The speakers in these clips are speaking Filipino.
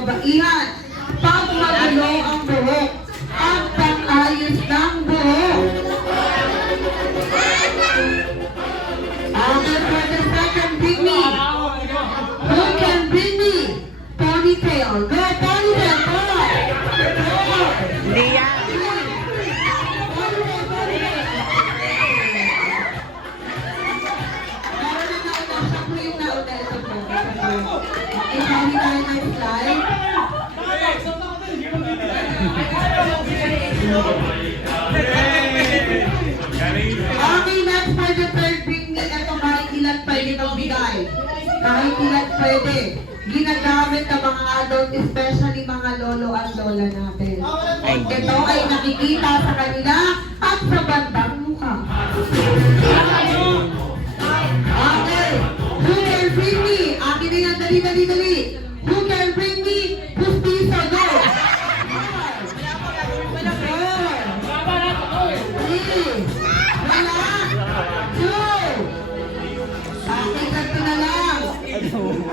kababaihan, pagmagulo ang buhok, at pang-ayos ng buhok. Okay, for the second, bring me. Who can bring me? Ponytail. Go, ponytail, go! Hindi yan. Isali tayo ng slide. Okay, next for the third picnic. Ito kahit ilan pwede kang bigay. Kahit ilan pwede. Ginagamit ng mga adult, especially mga lolo at lola natin. Ito ay nakikita sa kanila at sa bandang mukha. Okay. Who can bring me? Akin na yan, dali, dali, dali. Who can bring me? Pustiso, go!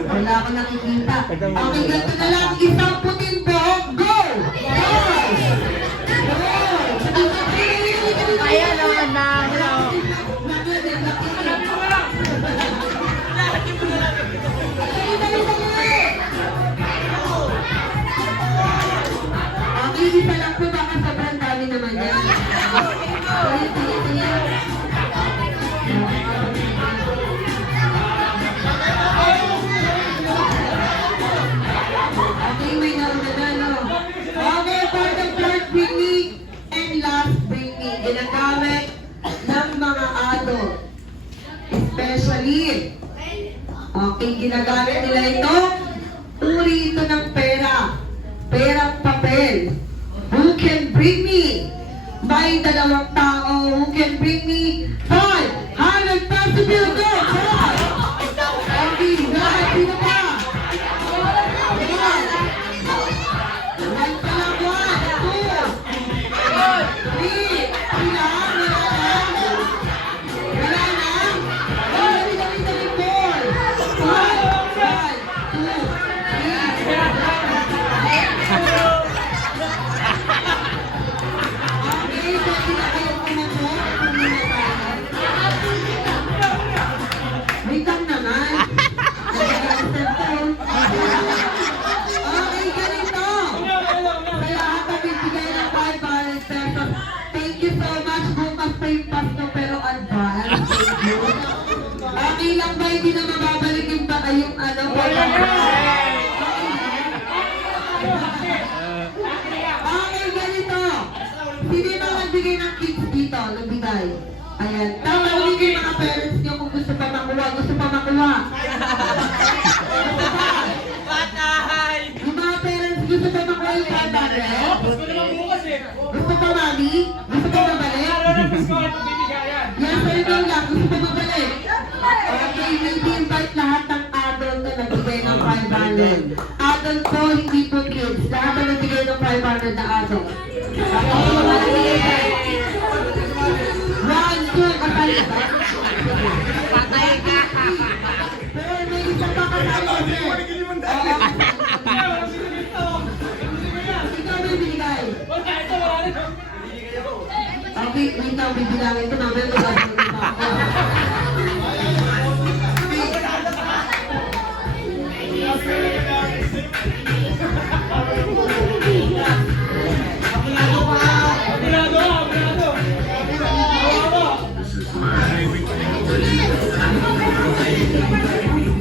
Wala ko nakikita. Okay, ganito na lang. Isang puting buhok. Go! Kaya naman na. Okay, isa lang po baka sobrang dami naman yan. Okay, may naunadalo. Okay, for the fourth picnic and last picnic, ginagamit ng mga adult. Especially, okay, ginagamit nila ito. Uri ito ng pera. Perang papel. Who can bring me? May dalawang tao. Who can bring me? 500 pesos bill. Go! Okay, lahat sino pa? One pa lang. 1, 2, 3. Sila? Wala na? Dali, dali, dali, 4, 5, 4, 3. Wait lang naman. Okay, ganito. Sa lahat ang bibigay ng 500 pesos. Thank you so much. Bukas pa yung pasto pero advance. Thank you. Okay lang ba? Hindi na mababalik yung baka yung ano? Okay, ganito. Sino yung mga nagbigay ng kids dito? Nagbigay. Ayan. Tawagin ko yung mga parents nyo kung gusto pa makuha. Gusto pa makuha. Yung mga parents gusto pa makuha yung 500? Gusto pa mami? Gusto pa mabalik? Yes, sir, ikaw lang. Gusto pa mabalik? Okay, hindi invite lahat ng adult na nagbigay ng 500. Adult po, hindi po kids. Lahat na nagbigay ng 500 na adult. Okay, 1, 2, kasali ba? Patay ka. Pero may isa pa kasali ko, sir. Ikaw may binigay. Okay, wait lang, bibilangin ko namin. Magagaling pa ako.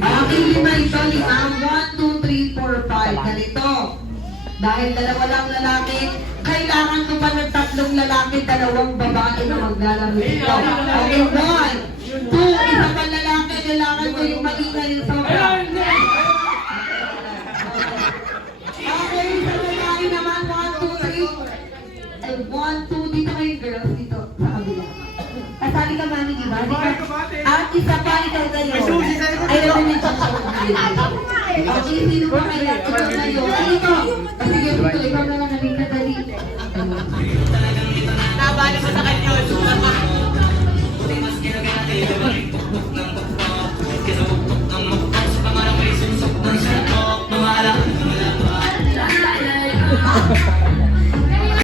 Okay, lima ito, lima. 1, 2, 3, 4, 5. Ganito. Dahil dalawa lang lalaki, kailangan ko pa ng 3 lalaki, 2 babae na maglalaro ito. Okay, 1, 2, isa pa lalaki, kailangan ko yung maingay yung sobra. Okay, isa lalaki naman, 1, 2, 3. Ay, 1, 2, dito kayo girls, dito, sa kabila. Kasali ka mami, di ba? At isa pa, ikaw kayo. Ay, narinig ko siya. Okay, sino pa kaya? Ikaw kayo. Ay, ito. Sige, dito, ikaw na lang halika, dali. Nabali mo sa kanya.